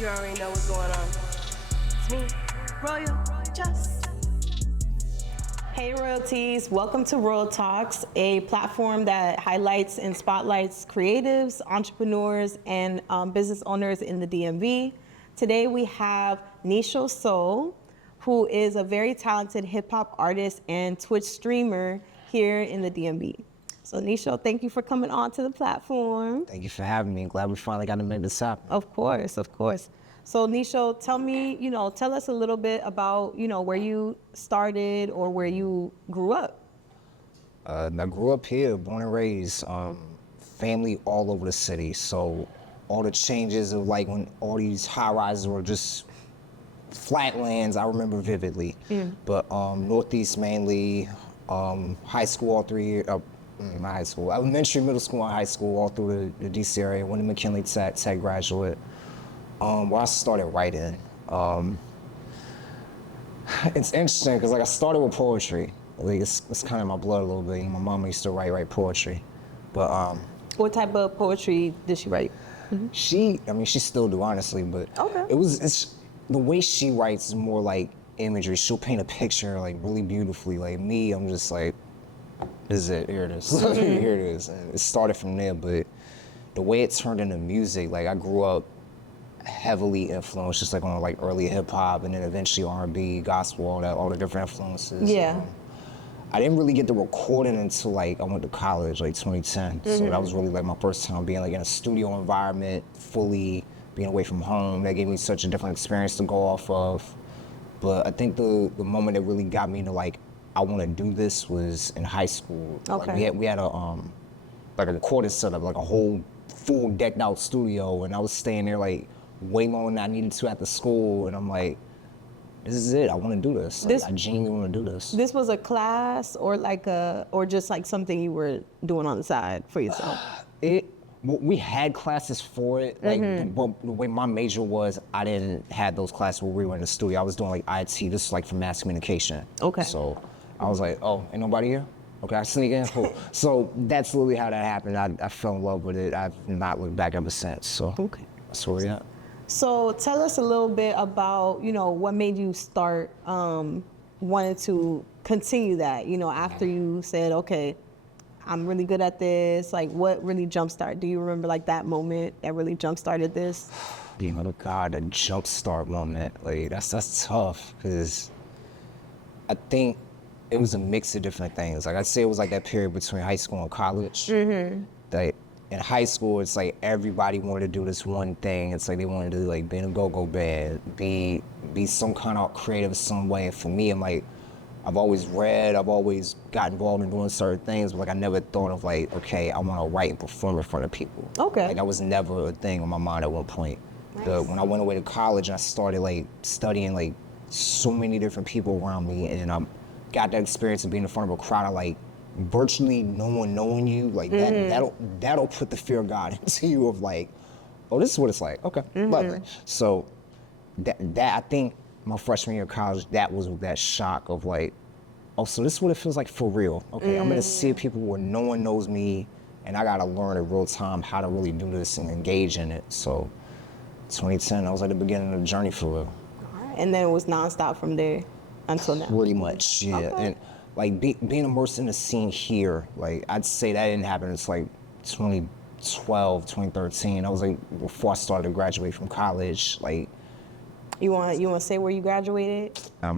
You already know what's going on. It's me, Royal Just. Hey Royalties, welcome to Royal Talks, a platform that highlights and spotlights creatives, entrepreneurs, and business owners in the DMV. Today we have NishoSoul, who is a very talented hip hop artist and Twitch streamer here in the DMV. So Nisho, thank you for coming on to the platform. Thank you for having me. Glad we finally got to make this happen. Of course, of course. So Nisho, tell me, tell us a little bit about, where you started or where you grew up. I grew up here, born and raised, family all over the city. So all the changes of like when all these high rises were just flatlands, I remember vividly. But Northeast mainly, high school all 3 years, not high school, elementary, middle school, and high school all through the DC area. Went to McKinley Tech graduate. Where I started writing. It's interesting because like I started with poetry. Like it's kind of my blood a little bit. My mom used to write poetry, but What type of poetry did she write? she still do honestly, but Okay. it's the way she writes is more like imagery. She'll paint a picture like really beautifully. Like me, I'm just like, this is it. Here it is. Here it is. And it started from there, but the way it turned into music, like I grew up heavily influenced, just like on like early hip hop, and then eventually R&B, gospel, all the different influences. Yeah. I didn't really get the recording until like I went to college, like 2010. So that was really like my first time being like in a studio environment, fully being away from home. That gave me such a different experience to go off of. But I think the moment that really got me to like, I want to do this was in high school. Okay. Like we had a like a recording setup, like a whole full decked out studio, and I was staying there like way longer than I needed to at the school, and I'm like, this is it. I want to do this. Like, I genuinely want to do this. This was a class or or just like something you were doing on the side for yourself? We had classes for it. Like, but the way my major was, I didn't have those classes where we were in the studio. I was doing like IT. This is like for mass communication. Okay. So I was like, oh, ain't nobody here? Okay, I sneak in. Cool. So that's literally how that happened. I fell in love with it. I've not looked back ever since. So Okay. that's where we at. So tell us a little bit about, what made you start wanting to continue that, after you said, okay, I'm really good at this. Like what really jumpstarted? Do you remember like that moment that really jumpstarted this? God, a jumpstart moment. Like that's tough because I think it was a mix of different things. Like I'd say it was like that period between high school and college. That in high school, it's like everybody wanted to do this one thing. It's like they wanted to like be in a go-go band, be some kind of creative some way. And for me, I'm like, I've always read, I've always got involved in doing certain things, but like I never thought of like, okay, I want to write and perform in front of people. Okay. Like that was never a thing on my mind at one point. Nice. When I went away to college and I started like studying like so many different people around me, and I got that experience of being in front of a crowd of like virtually no one knowing you, like that'll put the fear of God into you of like, oh, this is what it's like. Okay, lovely. So that I think my freshman year of college, that was that shock of like, oh, so this is what it feels like for real. Okay, I'm gonna see people where no one knows me, and I gotta learn in real time how to really do this and engage in it. So 2010, I was at the beginning of the journey for real. All right. And then it was nonstop from there until now. Pretty much, yeah. Okay. And like being immersed in the scene here, like I'd say that didn't happen. It's like 2012, 2013. I was like before I started to graduate from college. Like, You want to say where you graduated? I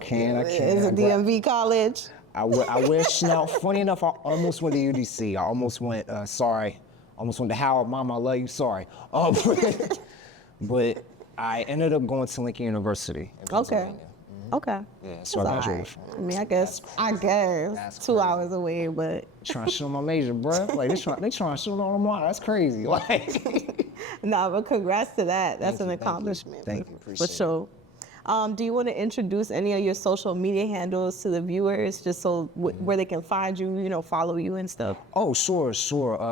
can't. It's a DMV college. I wish. Now, funny enough, I almost went to UDC. I almost went. Almost went to Howard. Mom, I love you. Sorry. But I ended up going to Lincoln University in Pennsylvania. Okay. Yeah, so I graduated. I mean, I guess That's 2 crazy. hours away, but Trying to show my major, bro. Like they trying to show on my. That's crazy. Like. no, but congrats to that. That's an accomplishment. Thank you. For Appreciate sure. Do you want to introduce any of your social media handles to the viewers, just so where they can find you, follow you and stuff? Oh, sure.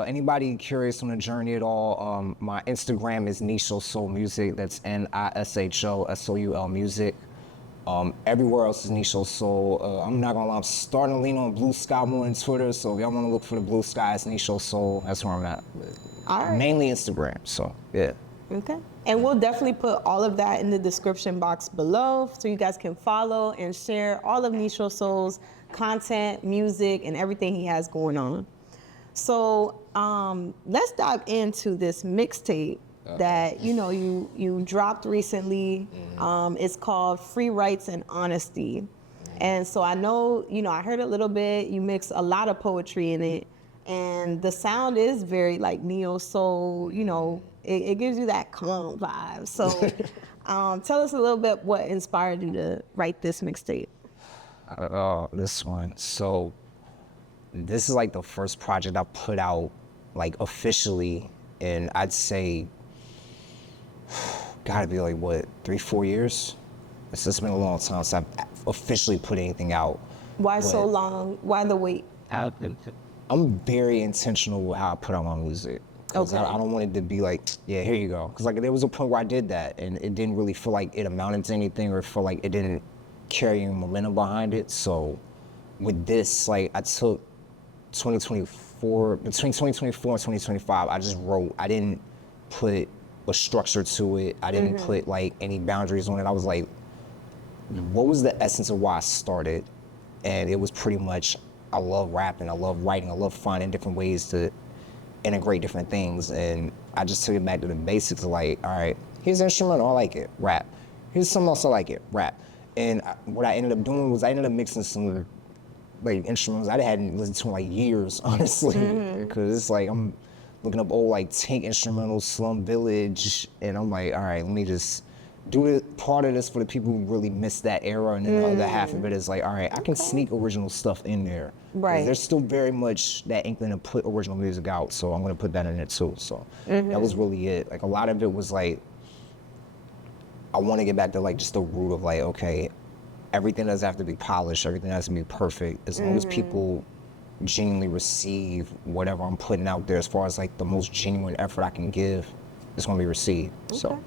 Anybody curious on the journey at all? My Instagram is NishoSoul Music. That's NishoSoul Music. Everywhere else is NishoSoul. I'm not gonna lie, I'm starting to lean on Blue Sky more on Twitter, so if y'all wanna look for the Blue Sky, it's NishoSoul. That's where I'm at. All right. Mainly Instagram, so yeah. Okay. And we'll definitely put all of that in the description box below so you guys can follow and share all of NishoSoul's content, music, and everything he has going on. So let's dive into this mixtape that you dropped recently. It's called Free Rights and Honesty. And so I know, I heard a little bit, you mix a lot of poetry in it. And the sound is very like NishoSoul, it gives you that calm vibe. So tell us a little bit what inspired you to write this mixtape. This one. So this is like the first project I put out like officially, and I'd say gotta be like what, 3-4 years? It's been a long time since I've officially put anything out. Why so long? Why the wait? I'm very intentional with how I put out my music. Cause Okay. I don't want it to be like, yeah, here you go. Cause like there was a point where I did that and it didn't really feel like it amounted to anything or feel like it didn't carry any momentum behind it. So with this, like I took 2024, between 2024 and 2025, I just wrote. I didn't put a structure to it. I didn't put like any boundaries on it. I was like, what was the essence of why I started? And it was pretty much, I love rapping, I love writing, I love finding different ways to integrate different things. And I just took it back to the basics of like, all right, here's an instrumental, I like it, rap. Here's something else, I like it, rap. And what I ended up doing was I ended up mixing some like instruments I hadn't listened to in like years, honestly. Because it's like, I'm looking up old like TIK instrumentals, Slum Village, and I'm like, all right, let me just do it, part of this for the people who really missed that era, and then the other half of it is like, all right, I can sneak original stuff in there. 'Cause Right. there's still very much that inkling to put original music out, so I'm gonna put that in it too. So that was really it. Like a lot of it was like, I want to get back to like just the root of like, okay, everything doesn't have to be polished, everything has to be perfect. As long as people genuinely receive whatever I'm putting out there, as far as like the most genuine effort I can give, it's gonna be received. So,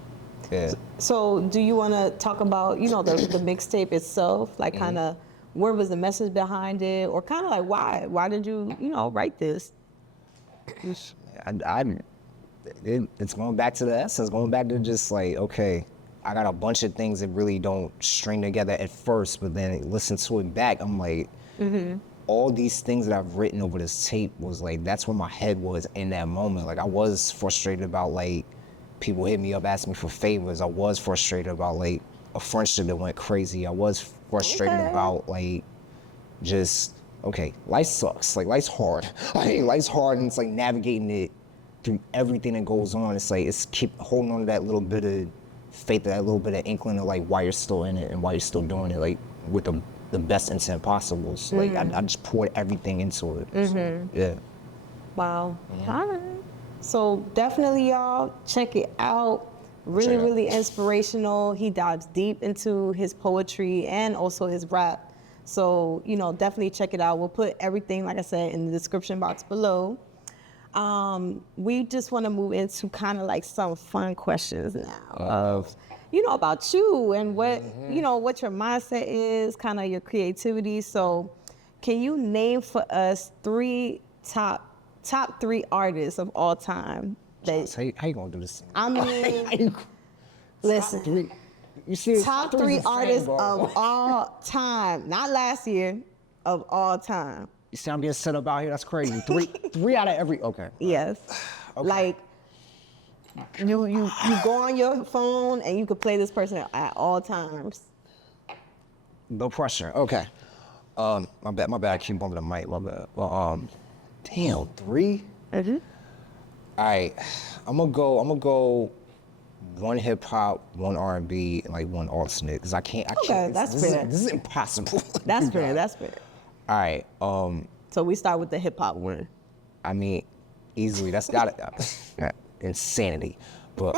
yeah. So do you want to talk about, the mixtape itself, like kind of where was the message behind it, or kind of like why did you, write this? It's going back to the essence, going back to just like, okay, I got a bunch of things that really don't string together at first, but then listen to it back, I'm like, all these things that I've written over this tape was like, that's where my head was in that moment. Like I was frustrated about like, people hit me up asking me for favors. I was frustrated about like a friendship that went crazy. I was frustrated about like, just, okay, life sucks. Like life's hard. Life's hard, and it's like navigating it through everything that goes on. It's like, it's keep holding on to that little bit of faith, that little bit of inkling of like why you're still in it and why you're still doing it, like with the best intent possible. So like I just poured everything into it. So, yeah. Wow. All right. So definitely, y'all, check it out. Really, Check it out. really inspirational. He dives deep into his poetry and also his rap. So, definitely check it out. We'll put everything, like I said, in the description box below. We just want to move into kind of like some fun questions now of, about you and what, what your mindset is, kind of your creativity. So can you name for us top 3 artists of all time? How you gonna do this? I mean, listen, You see, top 3 artists of all time, not last year, of all time. You see, I'm getting set up out here. That's crazy. Three out of every. Okay. Yes. Okay. Like, you go on your phone and you could play this person at all times. No pressure. Okay. My bad. I keep bumping the mic. My bad. Well, damn, 3. Mm-hmm. All right, I'm gonna go 1 hip hop, 1 R&B, and like 1 alternate, cause I can't. Okay, that's fair. This is impossible. That's fair. That's fair. All right. So we start with the hip hop one. I mean, easily. That's gotta insanity. But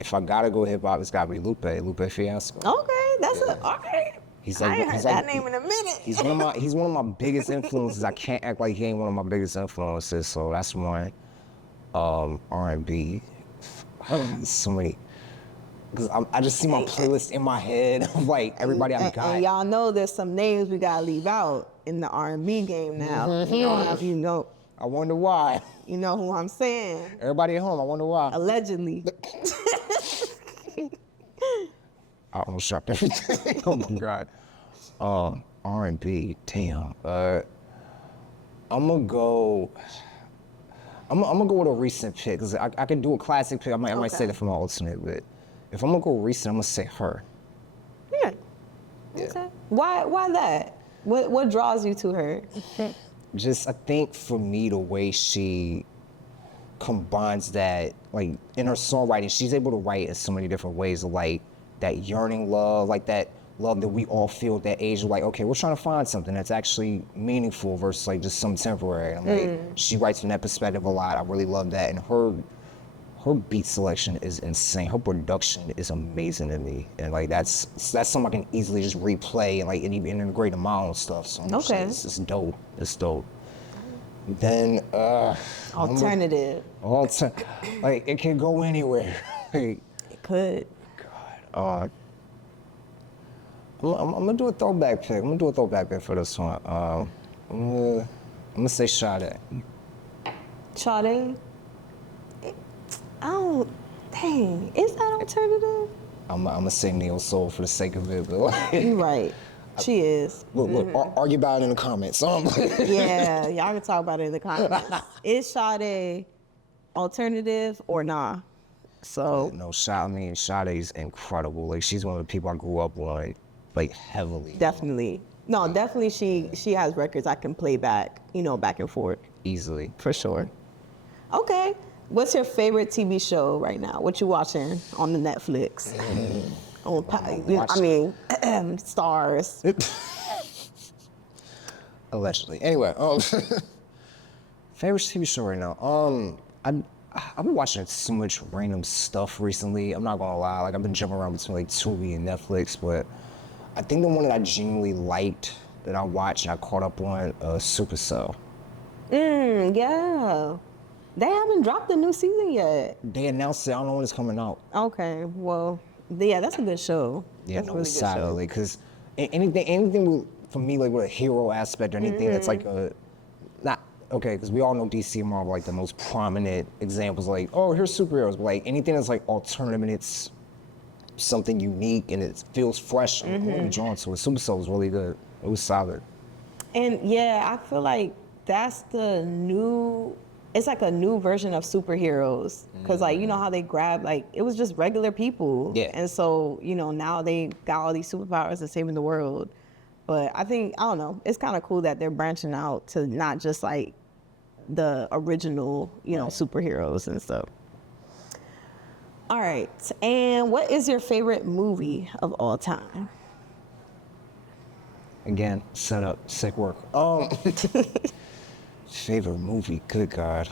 if I gotta go hip hop, it's gotta be Lupe Fiasco. Okay, that's okay. I ain't heard that name in a minute. He's one of my biggest influences. I can't act like he ain't one of my biggest influences. So that's one. R&B. So many. Cause I just see my playlist in my head of like everybody I got. And y'all know there's some names we gotta leave out in the R&B game now. I wonder why. You know who I'm saying? Everybody at home, I wonder why. Allegedly. I almost dropped everything. Oh my God. R&B, damn. I'm gonna go with a recent pick, because I can do a classic pick. I might say that for my alternate, but if I'm gonna go recent, I'm gonna say her. Yeah. Okay. Why that? What draws you to her? Just, I think for me, the way she combines that, like in her songwriting, she's able to write in so many different ways, like that yearning love, like that love that we all feel at that age of like, okay, we're trying to find something that's actually meaningful versus like just some temporary. I'm like, she writes from that perspective a lot. I really love that. And her beat selection is insane. Her production is amazing to me. And like that's something I can easily just replay and like and even integrate in my own stuff. So I'm just like, it's dope. It's dope. Then Alternative. Like it can go anywhere. Like, It could. God. I'm gonna do a throwback pick. I'm gonna do a throwback pick for this one. I'm gonna say Sade. Sade? Oh, dang. Is that alternative? I'm gonna say NishoSoul for the sake of it, but like, You're right. She is. look, argue about it in the comments. Yeah, y'all can talk about it in the comments. Is Sade alternative or nah? So No, Sade's incredible. Like she's one of the people I grew up with, like heavily. definitely. No, definitely she has records I can play back, back and forth. Easily. For sure. Okay. What's your favorite TV show right now? What you watching on the Netflix? Stars. Allegedly. Anyway, favorite TV show right now. I've been watching so much random stuff recently. I'm not gonna lie. Like I've been jumping around between like Tubi and Netflix, but I think the one that I genuinely liked that I watched and I caught up on, Supercell. Yeah. They haven't dropped the new season yet. They announced it. I don't know when it's coming out. Okay, well, yeah, that's a good show. Yeah, that's no, a really good show. sadly, because anything for me, like with a hero aspect or anything that's like because we all know DC and Marvel, like the most prominent examples, like, oh, here's superheroes, but like anything that's like alternative and it's something unique and it feels fresh, I'm really drawn to it. Supercell was really good. It was solid. And yeah, I feel like that's it's like a new version of superheroes. Cause like, you know how they grab, like, it was just regular people. Yeah. And so, now they got all these superpowers and saving the world. But I don't know, it's kind of cool that they're branching out to not just like the original, superheroes and stuff. All right, and what is your favorite movie of all time? Again, set up, sick work. Favorite movie, good God.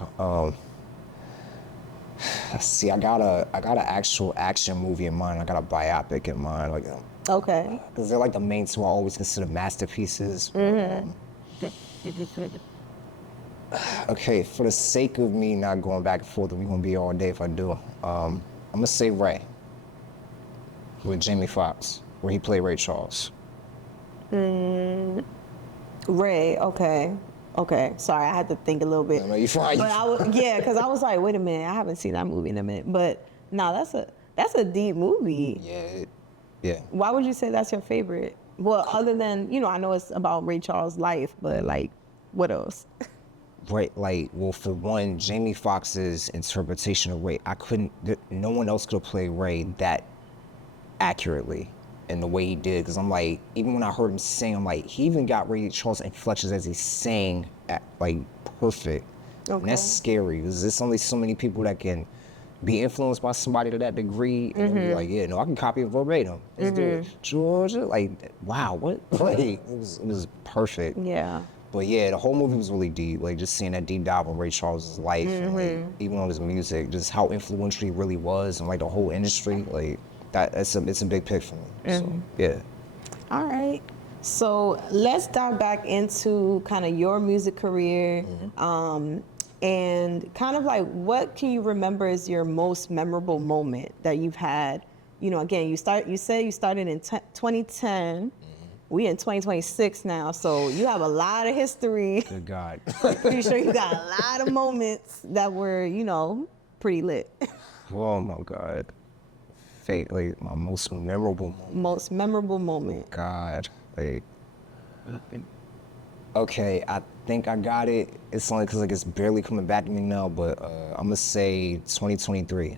Let's see, I got an actual action movie in mind. I got a biopic in mind. Like, Okay. because they're like the main two I always consider masterpieces. Okay, for the sake of me not going back and forth, we're gonna be all day if I do. I'm gonna say Ray with Jamie Foxx, where he played Ray Charles. Ray, okay. Okay, sorry, I had to think a little bit. No, you fine. But because I was like, wait a minute, I haven't seen that movie in a minute. But no, that's a deep movie. Yeah. Why would you say that's your favorite? Well, other than, I know it's about Ray Charles' life, but like, what else? Right, for one, Jamie Foxx's interpretation of Ray, no one else could have played Ray that accurately in the way he did. Because I'm like, even when I heard him sing, I'm like, he even got Ray Charles inflections as he sang perfect. Okay. And that's scary, because there's only so many people that can be influenced by somebody to that degree and be like, yeah, no, I can copy it verbatim. Let's do it. Georgia, wow, what? It was perfect. Yeah. But yeah, the whole movie was really deep. Like just seeing that deep dive on Ray Charles' life, and, even on his music, just how influential he really was, and like the whole industry. Like it's a big pick for me. So yeah. All right. So let's dive back into kind of your music career, and kind of like what can you remember is your most memorable moment that you've had? Again, you said you started in 2010. we in 2026 now, so you have a lot of history. Good God. Pretty sure you got a lot of moments that were, pretty lit. Oh my God. Like my most memorable moment. Most memorable moment. God. Like, okay, I think I got it. It's only because it's barely coming back to me now, but I'm gonna say 2023.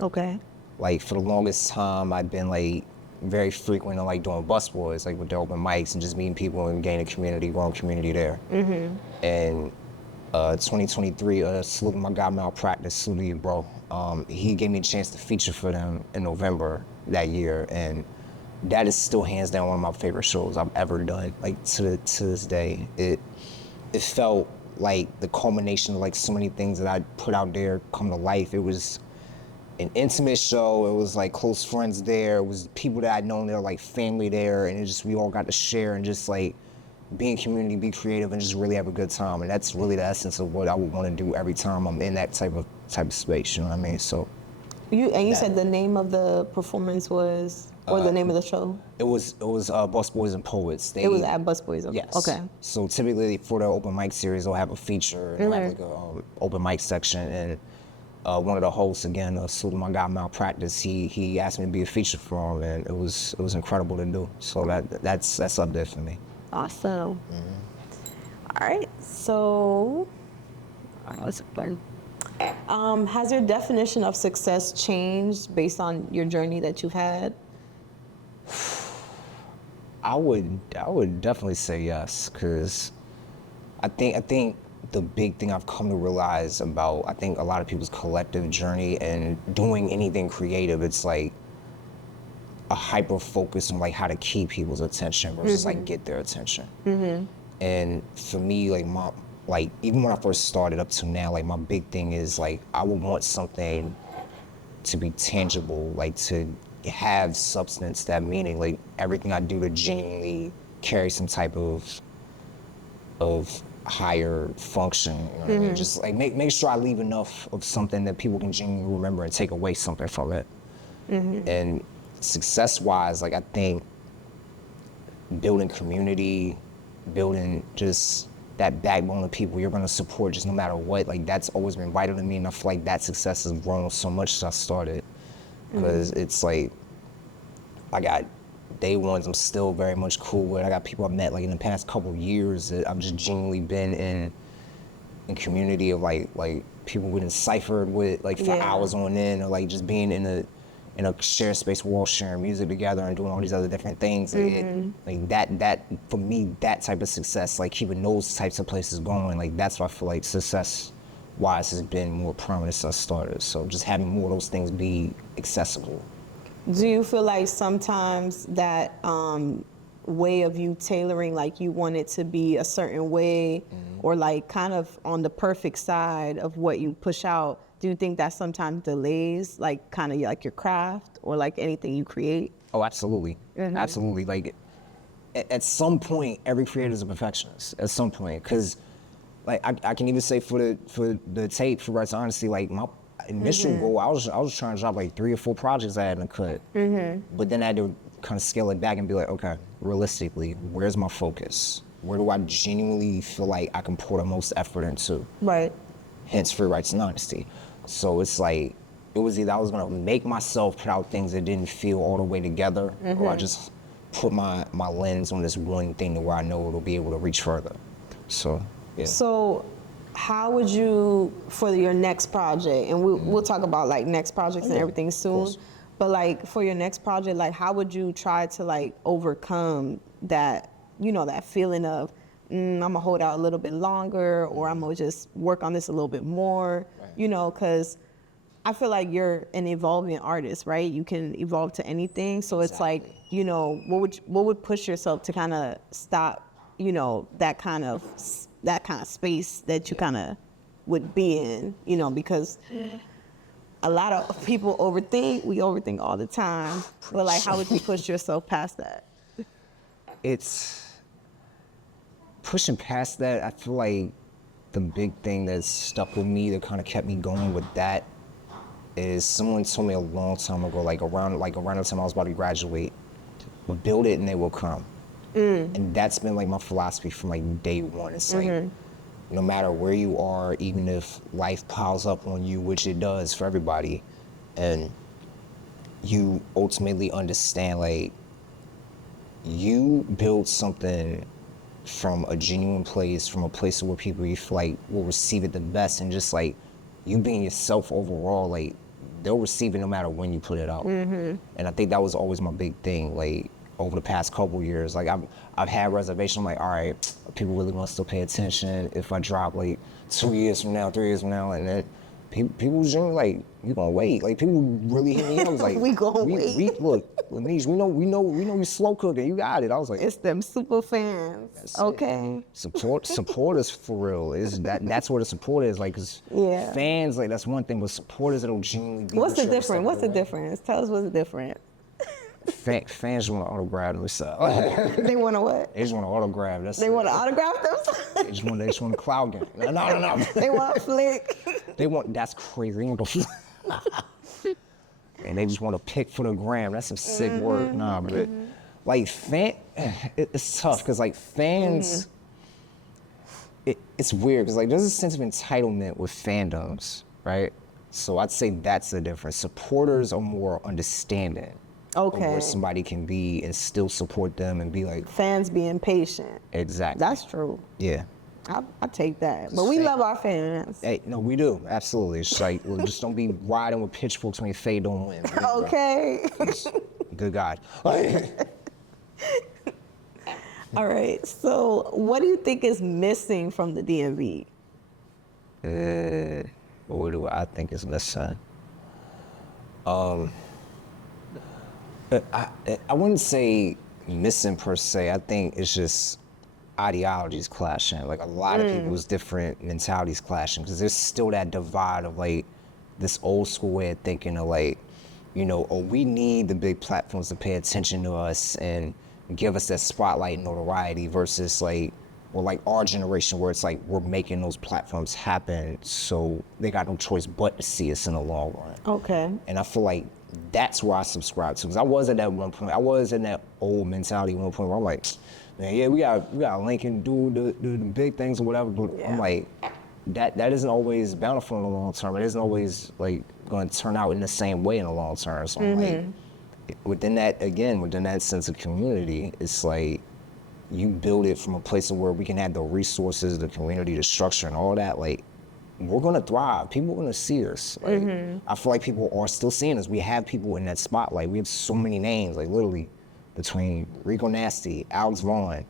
Okay. Like for the longest time, I've been like very frequent in like doing busboys, like with the open mics and just meeting people and gaining community, growing community there. Mm-hmm. And 2023, salute my guy Malpractice, salute to you, bro. He gave me a chance to feature for them in November that year, and that is still hands down one of my favorite shows I've ever done. Like to this day, it felt like the culmination of like so many things that I put out there come to life. It was an intimate show. It was like close friends there. It was people that I'd known there, like family there, and we all got to share and just like be in community, be creative, and just really have a good time. And that's really the essence of what I would want to do every time I'm in that type of space. You know what I mean? So. You said the name of the performance was, or the name of the show? It was Busboys and Poets. It was at Busboys. Yes. Okay. So typically for the open mic series, they'll have a feature and have like a open mic section, and one of the hosts, again, salute my guy Malpractice, he asked me to be a feature for him, and it was incredible to do. So that's up there for me. Awesome. Mm-hmm. All right. So, has your definition of success changed based on your journey that you've had? I would definitely say yes, because I think the big thing I've come to realize about, I think, a lot of people's collective journey and doing anything creative, it's like a hyper focus on like how to keep people's attention versus like get their attention. Mm-hmm. And for me, like even when I first started up to now, like my big thing is like I would want something to be tangible, like to have substance, that meaning, like everything I do to genuinely carry some type of higher function. You know what I mean? Just like make sure I leave enough of something that people can genuinely remember and take away something from it. Mm-hmm. And success-wise, like I think building community, building just that backbone of people you're gonna support just no matter what, like that's always been vital to me, and I feel like that success has grown so much since I started. Because it's like, I got day ones I'm still very much cool with. I got people I've met like in the past couple of years that I've just genuinely been in community of like people we done ciphered with like for hours on end, or like just being in a shared space, we're all sharing music together and doing all these other different things. Like that for me, that type of success, like keeping those types of places going, like that's what I feel like success wise has been more prominent since I started. So just having more of those things be accessible. Do you feel like sometimes that way of you tailoring, like you want it to be a certain way, or like kind of on the perfect side of what you push out, do you think that sometimes delays like kind of like your craft or like anything you create? Oh, absolutely. Absolutely. Like at some point, every creator is a perfectionist at some point, because like I can even say for the tape, for Rights Honesty, like my initial goal, I was trying to drop like 3 or 4 projects I hadn't cut. But then I had to kind of scale it back and be like, okay, realistically, where's my focus? Where do I genuinely feel like I can pour the most effort into? Right. Hence Free Rights and Honesty. So it's like, it was either I was gonna make myself put out things that didn't feel all the way together, or I just put my lens on this one thing to where I know it'll be able to reach further. So, yeah. So how would you, for your next project, and we'll talk about like next projects and everything soon, but like for your next project, like how would you try to like overcome that, that feeling of, I'm gonna hold out a little bit longer, or I'm gonna just work on this a little bit more, because I feel like you're an evolving artist, right? You can evolve to anything. So it's like, what would push yourself to kind of stop, that kind of space that you kind of would be in, because a lot of people we overthink all the time. But like, how would you push yourself past that? It's pushing past that. I feel like the big thing that's stuck with me, that kind of kept me going with that, is someone told me a long time ago, like around the time I was about to graduate, build it and they will come. And that's been like my philosophy from like day one. It's like, no matter where you are, even if life piles up on you, which it does for everybody, and you ultimately understand like you build something from a genuine place, from a place where people you feel like will receive it the best, and just like you being yourself overall, like they'll receive it no matter when you put it out. And I think that was always my big thing, like over the past couple years. Like I've had reservations. I'm like, all right, people really want to still pay attention if I drop like 2 years from now, 3 years from now, and then people genuinely like, you gonna wait? Like people really hit me up. I was like, We gonna wait. Look, Nish, we know you slow cooking. You got it. I was like, It's them super fans. Okay. Support us for real. That's where the support is. Like, 'cause Yeah. fans, like that's one thing, but supporters that'll genuinely be. What's the with you, difference? What's the stuff difference? Tell us what's the difference. like that. Fans want to autograph themselves. They want to what? They just want to autograph. That's They it. want to autograph themselves? They just want to cloud game. No. They want to flick. They want, that's crazy. They want to and they just want to pick for the gram. That's some sick work. Nah, but like it's tough because like fans, it's weird because like there's a sense of entitlement with fandoms, right? So I'd say that's the difference. Supporters are more understanding of Okay. where somebody can be and still support them and be like, Fans being patient. exactly. That's true. Yeah. I take that. But we love our fans. Hey, no, we do. Absolutely. It's like, well, just don't be riding with pitchforks when your fade don't win. Okay. Good God. All right. So what do you think is missing from the DMV? What do I think is missing? I wouldn't say missing per se. I think it's just ideologies clashing. Like a lot of people's different mentalities clashing because there's still that divide of like this old school way of thinking of like, you know, oh, we need the big platforms to pay attention to us and give us that spotlight and notoriety versus like, well, like our generation where it's like we're making those platforms happen so they got no choice but to see us in the long run. Okay. And I feel like that's where I subscribe to because I was at that one point. I was in that old mentality at one point where I'm like, man, yeah, we got Lincoln do the big things or whatever, but I'm like, that isn't always bountiful in the long term. It isn't always like going to turn out in the same way in the long term. So I'm like, within that sense of community, it's like you build it from a place of where we can have the resources, the community, the structure, and all that. Like, we're gonna thrive. People are gonna see us. Like, I feel like people are still seeing us. We have people in that spotlight. We have so many names, like literally, between Rico Nasty, Alex Vaughn,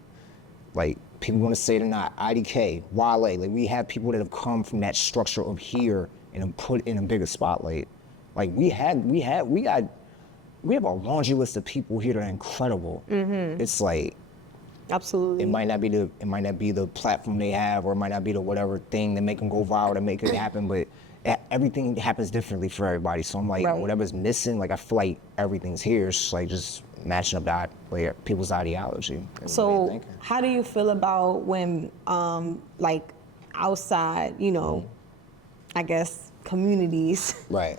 like people want to say it or not, IDK, Wale. Like we have people that have come from that structure of here and have put in a bigger spotlight. Like we have a laundry list of people here that are incredible. It's like Absolutely. it might not be the platform they have, or it might not be the whatever thing that make them go viral to make it happen, but everything happens differently for everybody. So I'm like, Right. whatever's missing, like I feel like everything's here. It's just like just matching up that like people's ideology. and the way they're So thinking. how do you feel about when like outside, you know, I guess communities, Right.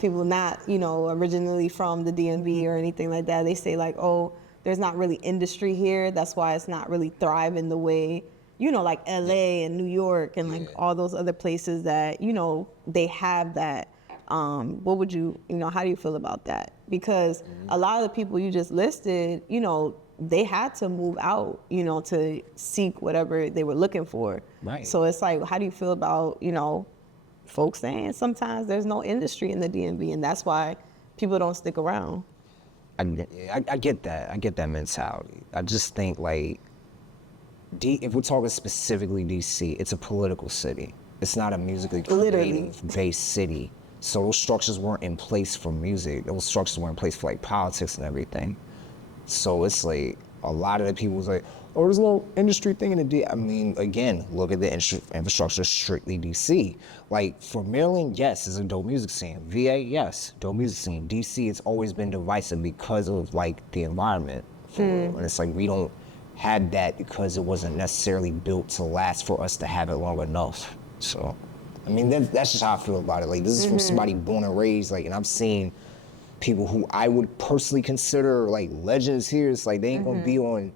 people not, you know, originally from the DMV or anything like that, they say like, oh, there's not really industry here. That's why it's not really thriving the way, you know, like LA and New York and like all those other places that, you know, they have that. What would you know, how do you feel about that? Because a lot of the people you just listed, you know, they had to move out, you know, to seek whatever they were looking for. Right. So it's like, how do you feel about, you know, folks saying sometimes there's no industry in the DMV and that's why people don't stick around? I get that. I get that mentality. I just think like, if we're talking specifically DC, it's a political city. It's not a musically creative-based city. So those structures weren't in place for music. Those structures were in place for like politics and everything. So it's like a lot of the people was like, oh, there's a little industry thing in the D. I mean, again, look at the infrastructure strictly DC. Like for Maryland, yes, it's a dope music scene. VA, yes, dope music scene. DC, it's always been divisive because of like the environment. And it's like we don't have that because it wasn't necessarily built to last for us to have it long enough. So, I mean, that's just how I feel about it. Like this is from somebody born and raised, like, and I've seen people who I would personally consider like legends here. It's like they ain't gonna be on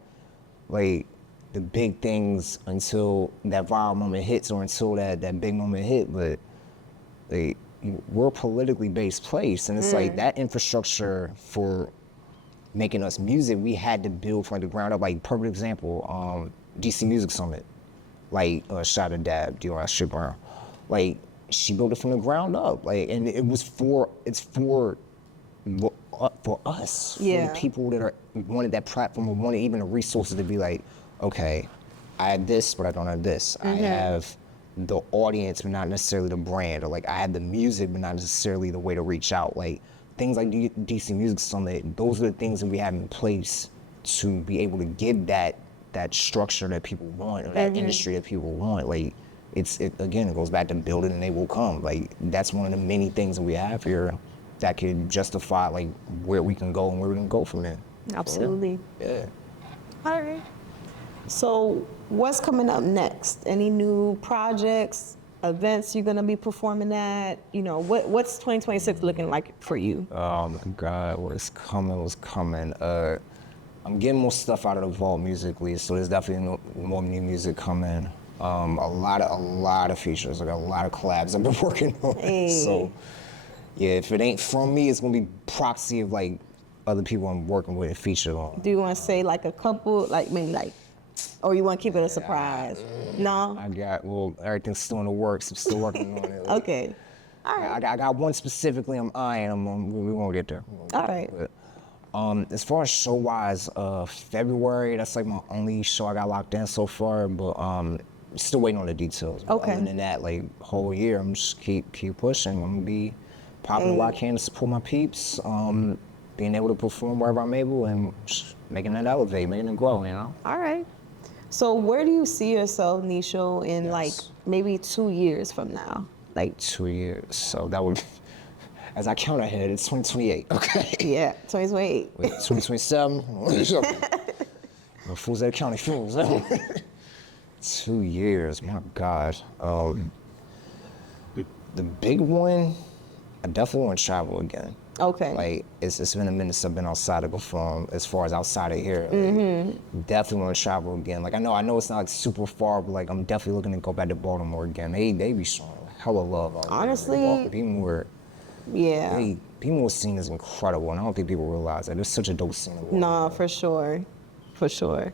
like the big things until that viral moment hits or until that big moment hit. But like, we're a politically based place, and it's like that infrastructure for making us music, we had to build from the ground up. Like, perfect example, DC Music Summit. Like, shout out to Dab, D.R.S. Shit Brown. Like, she built it from the ground up. Like, and it's for us, for the people that wanted that platform or wanted even the resources to be like, okay, I have this, but I don't have this. I have the audience, but not necessarily the brand. Or like, I have the music, but not necessarily the way to reach out. Like, things like DC Music Summit, those are the things that we have in place to be able to give that structure that people want, or that industry that people want. Like, again, it goes back to build it and they will come. Like, that's one of the many things that we have here that could justify like where we can go and where we can go from there. Absolutely. Yeah. All right. So what's coming up next? Any new projects, events you're gonna be performing at? You know, what's 2026 looking like for you? Oh my God, what's coming. I'm getting more stuff out of the vault musically, so there's definitely more new music coming. A lot of features. I got a lot of collabs I've been working on. Hey. So yeah, if it ain't from me, it's gonna be proxy of like other people I'm working with and featured on. Do you want to say like a couple, like maybe like, or you want to keep it a surprise? No. Everything's still in the works. I'm still working on it. Okay. All right. I got one specifically I'm eyeing. We won't get there. All right. But, as far as show-wise, February, that's like my only show I got locked in so far, but still waiting on the details. But Okay. other than that, like, whole year, I'm just keep pushing. I'm gonna be popping where I can to support my peeps, being able to perform wherever I'm able, and just making it elevate, making it grow, you know? All right. So where do you see yourself, Nisho, in Yes. like maybe 2 years from now? Like, 2 years, so that would, as I count ahead, it's 2028, okay? yeah, 2028. Wait, 2027, no fools that counting fools. 2 years, my God. The big one, I definitely want to travel again. Okay. Like, it's been a minute since I've been outside of perform, as far as outside of here. Like, definitely want to travel again. Like, I know it's not like super far, but like, I'm definitely looking to go back to Baltimore again. They be showing hella love out there. Honestly, yeah. Baltimore scene is incredible, and I don't think people realize that. It's such a dope scene. No, for sure. For sure.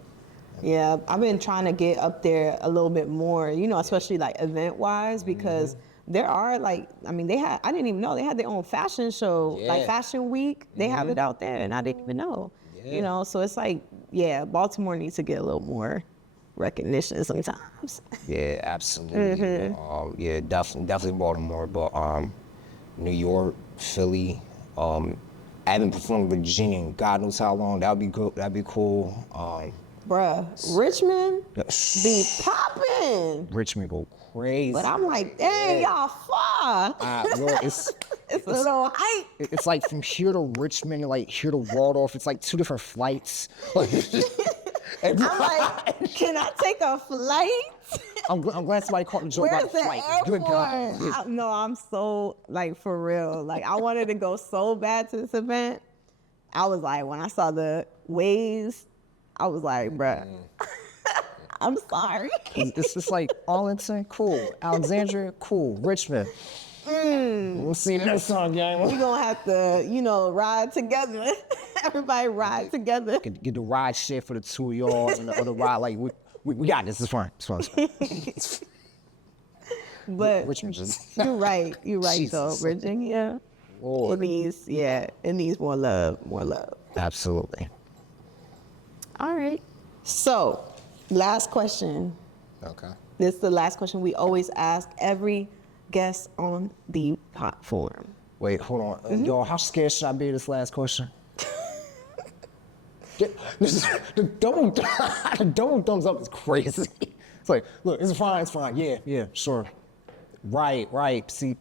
Yeah, I've been trying to get up there a little bit more, you know, especially like event-wise, because there are like, I mean, I didn't even know they had their own fashion show, like Fashion Week. They have it out there, and I didn't even know. You know, so it's like, yeah, Baltimore needs to get a little more recognition sometimes. Yeah, absolutely. Yeah, definitely Baltimore, but New York, Philly. I haven't performed in Virginia in God knows how long. That'd be good. That'd be cool. Bruh, Richmond be popping. Richmond go crazy. But I'm like, dang, y'all far. Well, it's a little height. It's like from here to Richmond, like here to Waldorf. It's like 2 different flights. I'm like, can I take a flight? I'm glad somebody caught the joke Where's about the the flight. Good God. airport? No, I'm so, like, for real. Like, I wanted to go so bad to this event. I was like, when I saw the waves, I was like, bruh, I'm sorry. It's just like Arlington, cool. Alexandria, cool. Richmond. We'll see you next time, gang. We're going to have to, you know, ride together. Everybody ride together. Get the ride share for the 2 of y'all and the other ride. Like, we got this. It's fine. It's fine. But Richmond just... you're right. You're right, Jesus. though, Virginia. Lord. It needs more love. More love. Absolutely. All right. So, last question. Okay. This is the last question we always ask every guest on the platform. Wait, hold on. Y'all, how scared should I be of this last question? The double thumbs up is crazy. It's like, look, it's fine, yeah, sure. Right, see,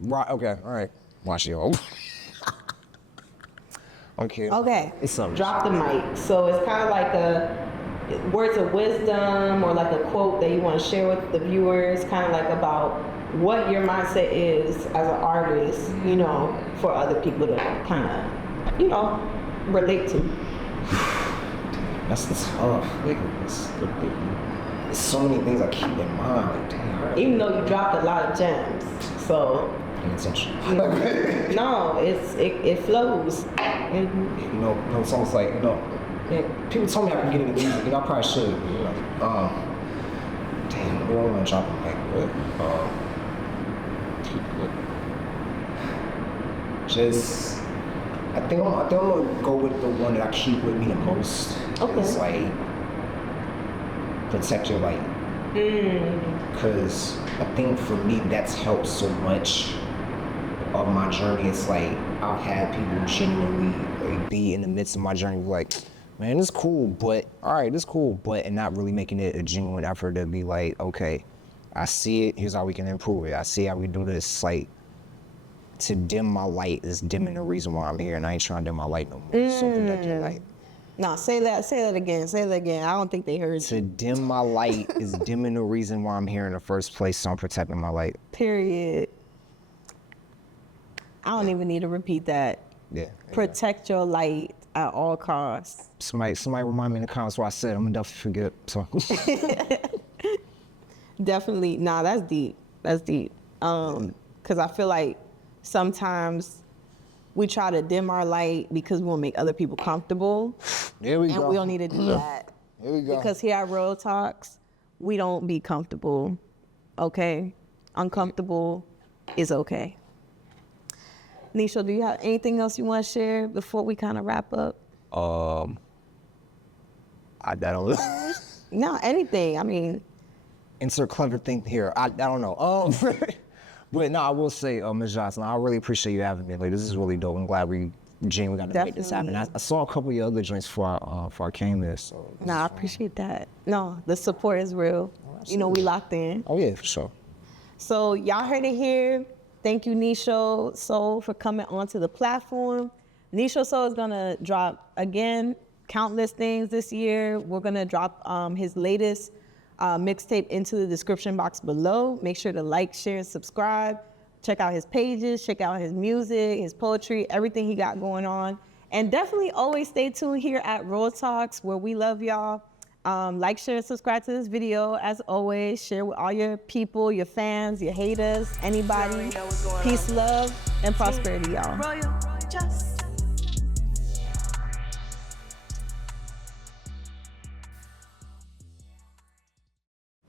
right, okay, all right. Watch y'all. Okay. Okay, It's something. drop the mic. So it's kind of like a words of wisdom or like a quote that you want to share with the viewers, kind of like about what your mindset is as an artist, you know, for other people to kind of, you know, relate to. That's tough. There's so many things I keep in mind. Like, dang, Even though you dropped a lot of gems, so intention. no, it flows. It's almost like, people told me I could get into music, and I probably should. Damn, what do I want to drop? Like, what? I think I'm gonna go with the one that I keep with me the most. Okay. It's like, protect your light. Because I think for me, that's helped so much of my journey. It's like, I've had people genuinely like, be in the midst of my journey like, man, this is cool, but, all right, this is cool, but, and not really making it a genuine effort to be like, okay, I see it, here's how we can improve it. I see how we do this. Like, to dim my light is dimming the reason why I'm here, and I ain't trying to dim my light no more. So protect your light. No, say that again. Say that again. I don't think they heard To you. dim my light is dimming the reason why I'm here in the first place, so I'm protecting my light. Period. I don't even need to repeat that. Yeah. Protect your light at all costs. Somebody remind me in the comments what I said. I'm gonna definitely forget. So. Definitely. Nah, that's deep. That's deep. 'Cause I feel like sometimes we try to dim our light because we want to make other people comfortable. There we And go. we don't need to do that. There we go. Because here at Royal Talks, we don't be comfortable. Okay? Uncomfortable is okay. Nisho, do you have anything else you want to share before we kind of wrap up? I don't know. No, anything. I mean, Insert clever thing here. I don't know. But no, I will say, Ms. Johnson, I really appreciate you having me. Like, this is really dope. I'm glad we got to make this happen. I saw a couple of your other joints before I came there. So I appreciate that. No, the support is real. You know, we locked in. Oh yeah, for sure. So y'all heard it here. Thank you, NishoSoul, for coming onto the platform. NishoSoul is gonna drop again countless things this year. We're gonna drop his latest mixtape into the description box below. Make sure to like, share, and subscribe. Check out his pages, check out his music, his poetry, everything he got going on. And definitely always stay tuned here at Royal Talks, where we love y'all. Like, share, and subscribe to this video. As always, share with all your people, your fans, your haters, anybody. Peace, love, and prosperity, y'all. Royal Just.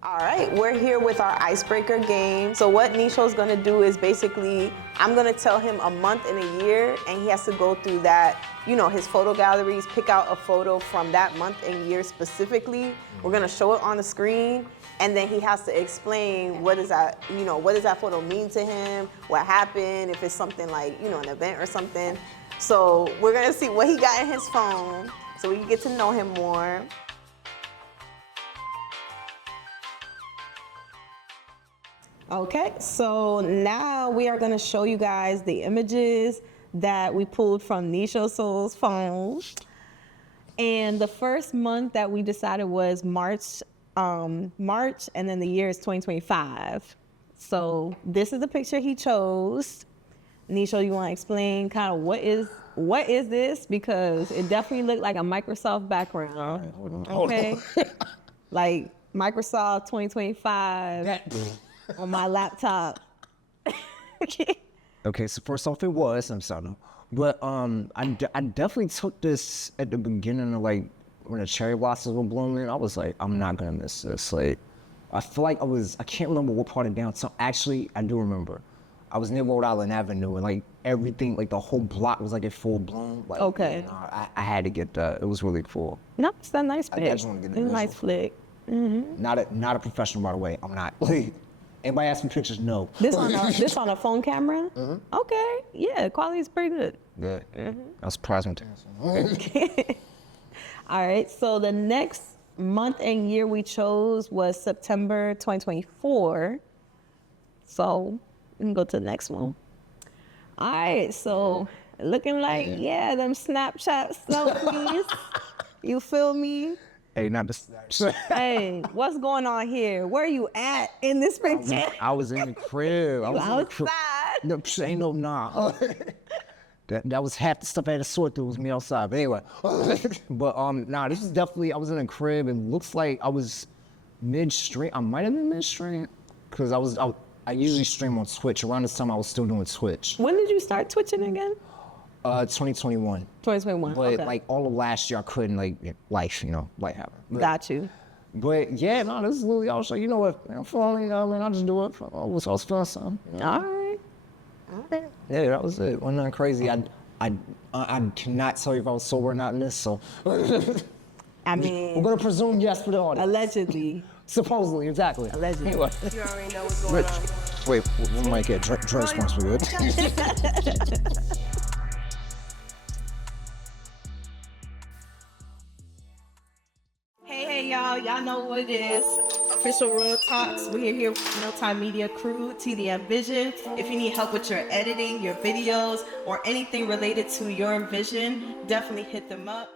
All right, we're here with our icebreaker game. So what Nisho's gonna do is basically, I'm gonna tell him a month and a year, and he has to go through that, you know, his photo galleries, pick out a photo from that month and year specifically. We're gonna show it on the screen, and then he has to explain what does that photo mean to him, what happened, if it's something like, you know, an event or something. So we're gonna see what he got in his phone, so we can get to know him more. Okay, so now we are gonna show you guys the images that we pulled from NishoSoul's phone. And the first month that we decided was March, and then the year is 2025. So this is the picture he chose. Nisho, you wanna explain kind of what is this? Because it definitely looked like a Microsoft background. Okay, like Microsoft 2025. On my laptop. Okay, so first off, it was, I'm sorry, but I definitely took this at the beginning of like when the cherry blossoms were blooming. I was like, I'm not gonna miss this. Like, I feel like I can't remember what part of downtown. Actually, I do remember. I was near Rhode Island Avenue, and like everything, like the whole block was like in full bloom. Like, Okay. You know, I had to get that. It was really cool. No, it's a nice I pic. just wanna get the It's a nice visual. flick. Not a professional, by the way. I'm not. Anybody ask me pictures? No. This on a phone camera? Okay, yeah, quality's pretty good. Good. I surprised me. All right, so the next month and year we chose was September 2024. So we can go to the next one. All right, so looking like, yeah, them Snapchat selfies. You feel me? Hey, not the. Hey, what's going on here? Where are you at in this picture? I was in the crib. I was in the crib. Outside. No, ain't no nah. That was half the stuff I had to sort through was me outside. But anyway, but nah, this is definitely, I was in a crib and looks like I was midstream. I might have been midstream because I usually stream on Twitch. Around this time I was still doing Twitch. When did you start twitching again? 2021. 2021. But okay. like all of last year I couldn't, like life, you know, life happened. Got you. But yeah, no, this is literally, I was like, you know what, I'm falling, I mean, I'll just do it. I was feeling something. You know? All right. Yeah, that was it. Wasn't nothing crazy. I cannot tell you if I was sober or not in this, so. I mean, We're gonna presume yes for the audience. allegedly. Supposedly, exactly. Allegedly. Anyway. You already know what's going on. Wait, we might get drinks once we're good. Hey, y'all know what it is. Official Royal Talks. We're here with Mealtime Media Crew, TDM Vision. If you need help with your editing, your videos, or anything related to your vision, definitely hit them up.